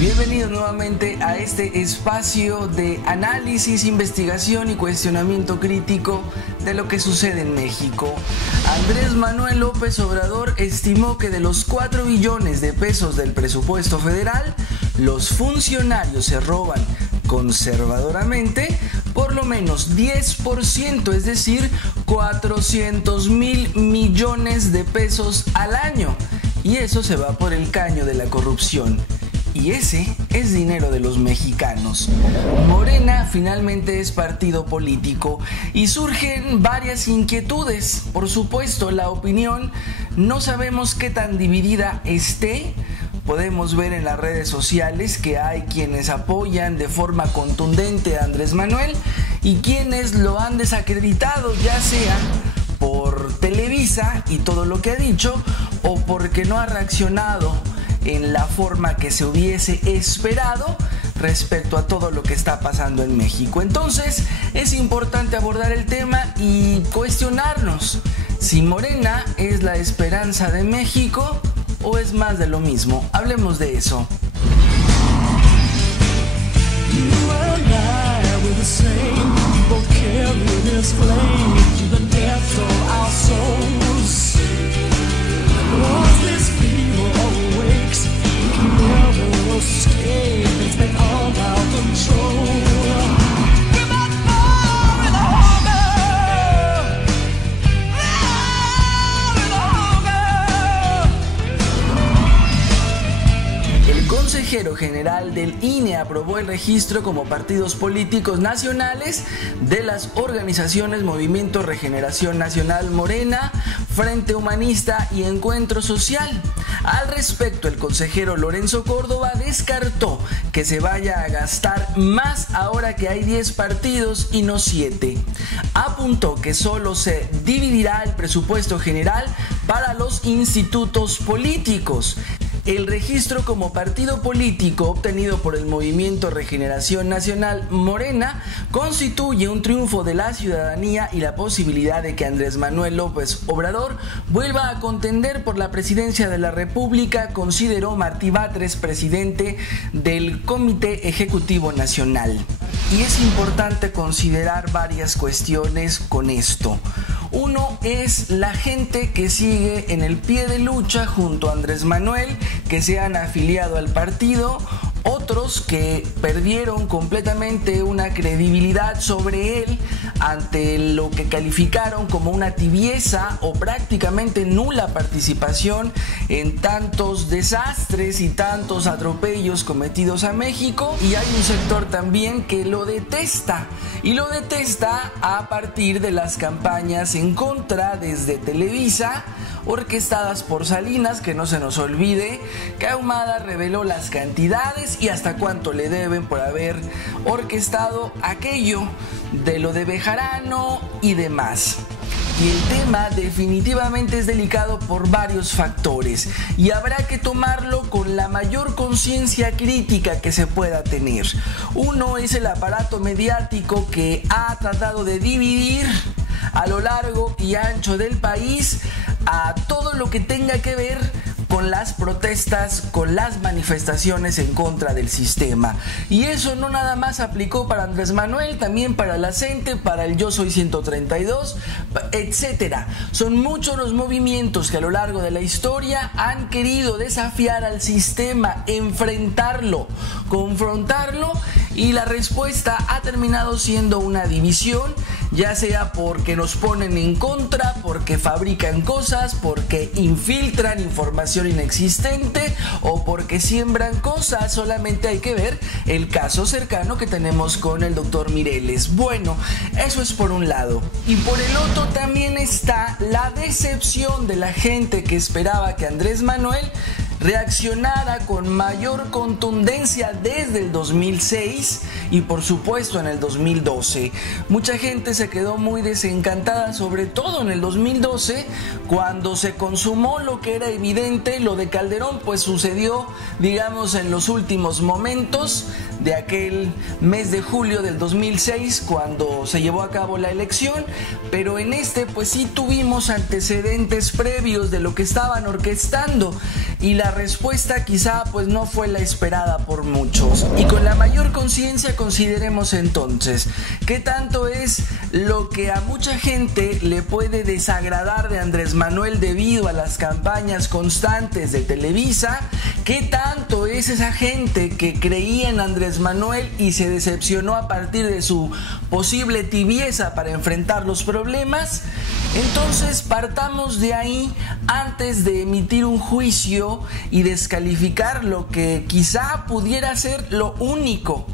Bienvenidos nuevamente a este espacio de análisis, investigación y cuestionamiento crítico de lo que sucede en México. Andrés Manuel López Obrador estimó que de los 4 billones de pesos del presupuesto federal, los funcionarios se roban conservadoramente por lo menos 10%, es decir, 400,000 millones de pesos al año. Y eso se va por el caño de la corrupción. Y ese es dinero de los mexicanos. Morena finalmente es partido político y surgen varias inquietudes. Por supuesto, la opinión no sabemos qué tan dividida esté. Podemos ver en las redes sociales que hay quienes apoyan de forma contundente a Andrés Manuel y quienes lo han desacreditado, ya sea por Televisa y todo lo que ha dicho o porque no ha reaccionado en la forma que se hubiese esperado respecto a todo lo que está pasando en México. Entonces es importante abordar el tema y cuestionarnos si Morena es la esperanza de México o es más de lo mismo. Hablemos de eso. El consejero general del INE aprobó el registro como partidos políticos nacionales de las organizaciones Movimiento Regeneración Nacional Morena, Frente Humanista y Encuentro Social. Al respecto, el consejero Lorenzo Córdoba descartó que se vaya a gastar más ahora que hay 10 partidos y no 7. Apuntó que solo se dividirá el presupuesto general para los institutos políticos. El registro como partido político obtenido por el Movimiento Regeneración Nacional Morena constituye un triunfo de la ciudadanía y la posibilidad de que Andrés Manuel López Obrador vuelva a contender por la presidencia de la República, consideró Martí Batres, presidente del Comité Ejecutivo Nacional. Y es importante considerar varias cuestiones con esto. Uno es la gente que sigue en el pie de lucha junto a Andrés Manuel, que se han afiliado al partido. Otros que perdieron completamente una credibilidad sobre él ante lo que calificaron como una tibieza o prácticamente nula participación en tantos desastres y tantos atropellos cometidos a México. Y hay un sector también que lo detesta, y lo detesta a partir de las campañas en contra desde Televisa, orquestadas por Salinas, que no se nos olvide que Ahumada reveló las cantidades y hasta cuánto le deben por haber orquestado aquello de lo de Bejarano y demás. Y el tema definitivamente es delicado por varios factores y habrá que tomarlo con la mayor conciencia crítica que se pueda tener. Uno es el aparato mediático que ha tratado de dividir a lo largo y ancho del país a todo lo que tenga que ver con las protestas, con las manifestaciones en contra del sistema. Y eso no nada más aplicó para Andrés Manuel, también para la CENTE, para el Yo Soy 132, etcétera. Son muchos los movimientos que a lo largo de la historia han querido desafiar al sistema, enfrentarlo, confrontarlo, y la respuesta ha terminado siendo una división, ya sea porque nos ponen en contra, porque fabrican cosas, porque infiltran información inexistente o porque siembran cosas. Solamente hay que ver el caso cercano que tenemos con el doctor Mireles. Bueno, eso es por un lado. Y por el otro también está la decepción de la gente que esperaba que Andrés Manuel reaccionara con mayor contundencia desde el 2006 y por supuesto en el 2012. Mucha gente se quedó muy desencantada, sobre todo en el 2012, cuando se consumó lo que era evidente. Lo de Calderón pues sucedió, digamos, en los últimos momentos de aquel mes de julio del 2006, cuando se llevó a cabo la elección, pero en este pues sí tuvimos antecedentes previos de lo que estaban orquestando, y la respuesta quizá pues no fue la esperada por muchos. Y con la mayor conciencia consideremos entonces qué tanto es lo que a mucha gente le puede desagradar de Andrés Manuel debido a las campañas constantes de Televisa, qué tanto es esa gente que creía en Andrés Manuel y se decepcionó a partir de su posible tibieza para enfrentar los problemas. Entonces partamos de ahí antes de emitir un juicio y descalificar lo que quizá pudiera ser lo único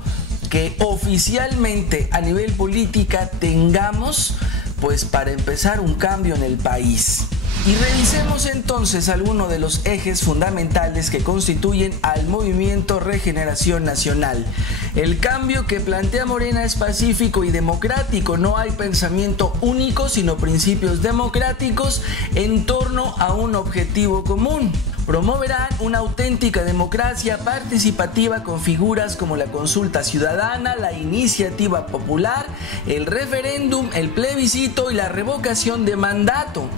que oficialmente a nivel política tengamos pues para empezar un cambio en el país. Y revisemos entonces algunos de los ejes fundamentales que constituyen al Movimiento Regeneración Nacional. El cambio que plantea Morena es pacífico y democrático. No hay pensamiento único, sino principios democráticos en torno a un objetivo común. Promoverán una auténtica democracia participativa con figuras como la consulta ciudadana, la iniciativa popular, el referéndum, el plebiscito y la revocación de mandato.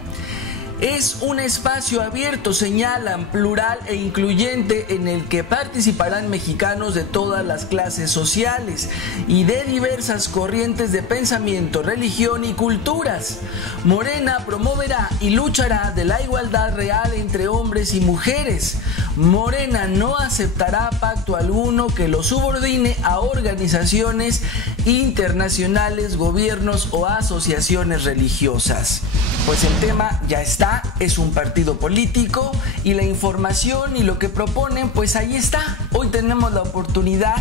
Es un espacio abierto, señalan, plural e incluyente en el que participarán mexicanos de todas las clases sociales y de diversas corrientes de pensamiento, religión y culturas. Morena promoverá y luchará de la igualdad real entre hombres y mujeres. Morena no aceptará pacto alguno que lo subordine a organizaciones internacionales, gobiernos o asociaciones religiosas. Pues el tema ya está, es un partido político y la información y lo que proponen, pues ahí está. Hoy tenemos la oportunidad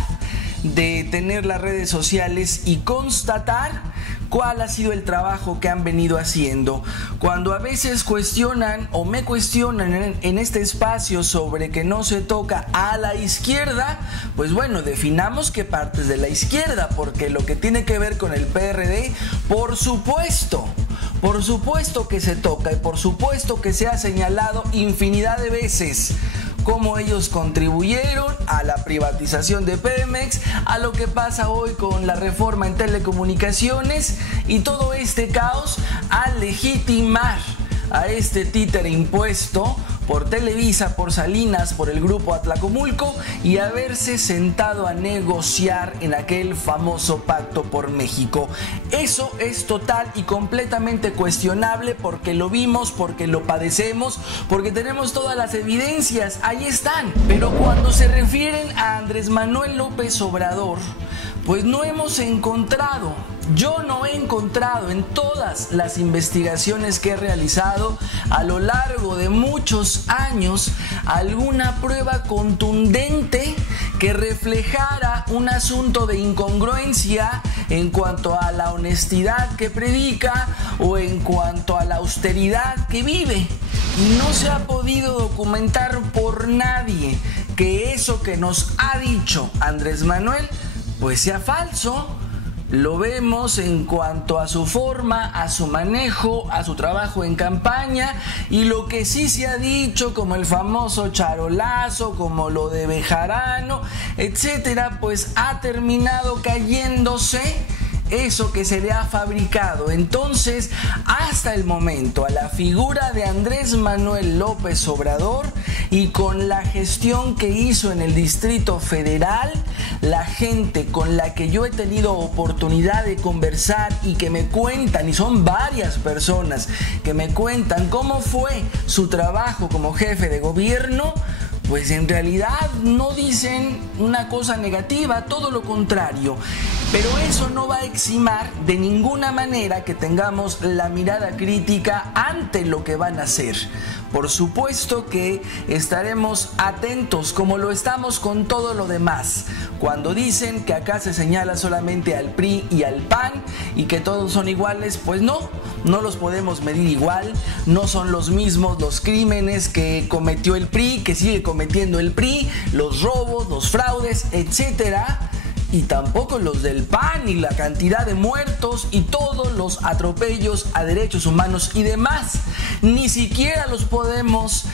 de tener las redes sociales y constatar cuál ha sido el trabajo que han venido haciendo. Cuando a veces cuestionan o me cuestionan en este espacio sobre que no se toca a la izquierda, pues bueno, definamos qué partes de la izquierda, porque lo que tiene que ver con el PRD, por supuesto que se toca y por supuesto que se ha señalado infinidad de veces cómo ellos contribuyeron a la privatización de Pemex, a lo que pasa hoy con la reforma en telecomunicaciones y todo este caos a legitimar a este títere impuesto por Televisa, por Salinas, por el grupo Atlacomulco y haberse sentado a negociar en aquel famoso pacto por México. Eso es total y completamente cuestionable porque lo vimos, porque lo padecemos, porque tenemos todas las evidencias, ahí están. Pero cuando se refieren a Andrés Manuel López Obrador, pues no hemos encontrado, yo no he encontrado en todas las investigaciones que he realizado a lo largo de muchos años alguna prueba contundente que reflejara un asunto de incongruencia en cuanto a la honestidad que predica o en cuanto a la austeridad que vive. Y no se ha podido documentar por nadie que eso que nos ha dicho Andrés Manuel pues sea falso. Lo vemos en cuanto a su forma, a su manejo, a su trabajo en campaña y lo que sí se ha dicho como el famoso charolazo, como lo de Bejarano, etcétera, pues ha terminado cayéndose eso que se le ha fabricado. Entonces, hasta el momento, a la figura de Andrés Manuel López Obrador y con la gestión que hizo en el Distrito Federal, la gente con la que yo he tenido oportunidad de conversar y que me cuentan, y son varias personas que me cuentan cómo fue su trabajo como jefe de gobierno, pues en realidad no dicen una cosa negativa, todo lo contrario. Pero eso no va a eximar de ninguna manera que tengamos la mirada crítica ante lo que van a hacer. Por supuesto que estaremos atentos, como lo estamos con todo lo demás. Cuando dicen que acá se señala solamente al PRI y al PAN y que todos son iguales, pues no los podemos medir igual. No son los mismos los crímenes que cometió el PRI, que sigue cometiendo el PRI, los robos, los fraudes, etcétera. Y tampoco los del PAN y la cantidad de muertos y todos los atropellos a derechos humanos y demás. Ni siquiera los podemos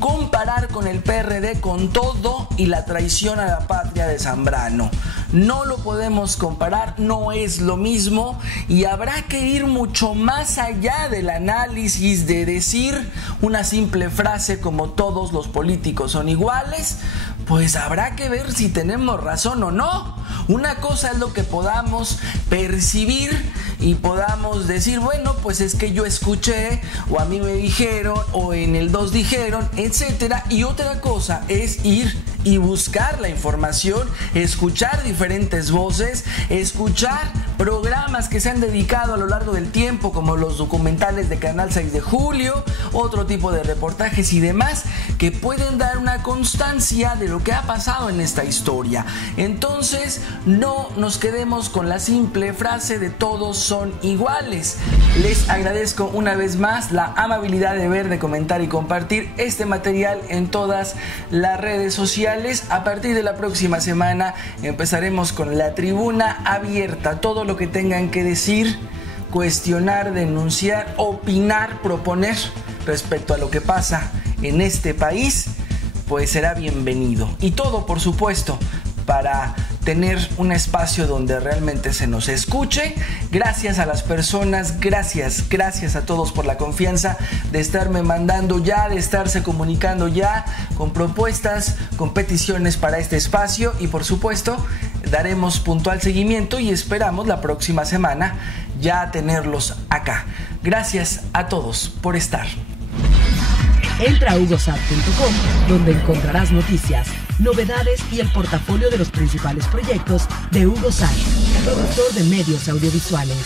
comparar con el PRD con todo y la traición a la patria de Zambrano. No lo podemos comparar, no es lo mismo y habrá que ir mucho más allá del análisis de decir una simple frase como todos los políticos son iguales. Pues habrá que ver si tenemos razón o no. Una cosa es lo que podamos percibir y podamos decir, bueno, pues es que yo escuché, o a mí me dijeron, o en el 2 dijeron, etcétera. Y otra cosa es ir y buscar la información, escuchar diferentes voces, escuchar programas que se han dedicado a lo largo del tiempo, como los documentales de Canal 6 de Julio, otro tipo de reportajes y demás, que pueden dar una constancia de lo que ha pasado en esta historia. Entonces, no nos quedemos con la simple frase de todos son iguales. Les agradezco una vez más la amabilidad de ver, de comentar y compartir este material en todas las redes sociales. A partir de la próxima semana empezaremos con la tribuna abierta. Todo lo que tengan que decir, cuestionar, denunciar, opinar, proponer respecto a lo que pasa en este país, pues será bienvenido. Y todo, por supuesto, para tener un espacio donde realmente se nos escuche. Gracias a las personas, gracias a todos por la confianza de estarme mandando ya, de estarse comunicando ya con propuestas, con peticiones para este espacio y por supuesto daremos puntual seguimiento y esperamos la próxima semana ya tenerlos acá. Gracias a todos por estar. Entra a hugosat.com, donde encontrarás noticias, novedades y el portafolio de los principales proyectos de Hugo Sat, productor de medios audiovisuales.